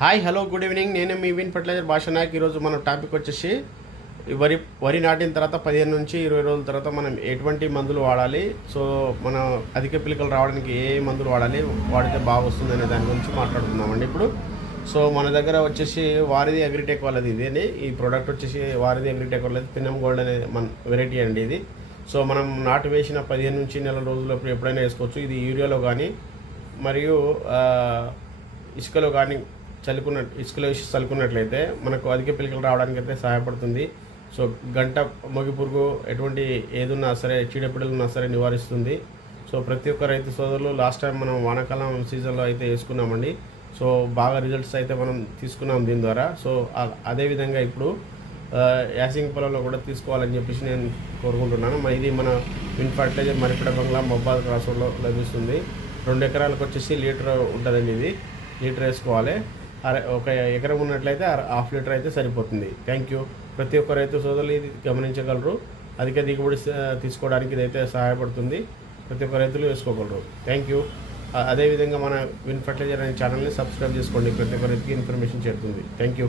Hi hello good evening. నేను మీ win fertiliser భాష నాయక్. ఈరోజు మన టాపిక్ వచ్చేసి వరి నాటిన తర్వాత 15 నుంచి 20 రోజుల తర్వాత మనం ఎటువంటి మందులు వాడాలి, సో మన అధిక పిలకలు రావడానికి ఏ మందులు వాడితే బాగా వస్తుంది అనే దాని గురించి మాట్లాడుతున్నామండి ఇప్పుడు. సో మన దగ్గర వచ్చేసి వారిది అగ్రిటెక్ వాళ్ళది ఇదేని ఈ ప్రోడక్ట్ వచ్చేసి వారిది అగ్రిటెక్ వాళ్ళది పిన్నం గోల్డ్ అనే మన వెరైటీ అండి ఇది. సో మనం నాటు వేసిన 15 నుంచి నెల రోజులప్పుడు ఎప్పుడైనా వేసుకోవచ్చు. ఇది యూరియాలో కానీ మరియు ఇసుకలో కానీ ఇసుకలో వేసి చల్లుకున్నట్లయితే మనకు అధిక పిలకలు రావడానికి అయితే సహాయపడుతుంది. సో గంట మొగి పురుగు ఎటువంటి ఏదున్నా సరే చీడపిడలు ఉన్నా సరే నివారిస్తుంది. సో ప్రతి ఒక్క రైతు సోదరులు లాస్ట్ టైం మనం వానాకాలం సీజన్లో అయితే వేసుకున్నామండి. సో బాగా రిజల్ట్స్ అయితే మనం తీసుకున్నాం దీని ద్వారా. సో అదేవిధంగా ఇప్పుడు యాసింగ్ పొలంలో కూడా తీసుకోవాలని చెప్పేసి నేను కోరుకుంటున్నాను. ఇది మన విన్ ఫర్టిలైజర్ మరిపెడ బంగ్లా మొబ్బాల్ క్రాస్ రోడ్లో లభిస్తుంది. 2 ఎకరాలకు వచ్చేసి లీటర్ ఉంటుందండి. ఇది లీటర్ వేసుకోవాలి. ఒక ఎకరం ఉన్నట్లయితే ½ లీటర్ అయితే సరిపోతుంది. Thank you. ప్రతి ఒక్క రైతు సోదరులు ఇది గమనించగలరు. అధిక దిగుబడి తీసుకోవడానికి ఇదైతే సహాయపడుతుంది. ప్రతి ఒక్క రైతులు వేసుకోగలరు. Thank you. అదేవిధంగా మన విన్ ఫర్టిలైజర్ అనే ఛానల్ని సబ్స్క్రైబ్ చేసుకోండి. ప్రతి ఒక్క రైతుకి ఇన్ఫర్మేషన్ చేరుతుంది. Thank you.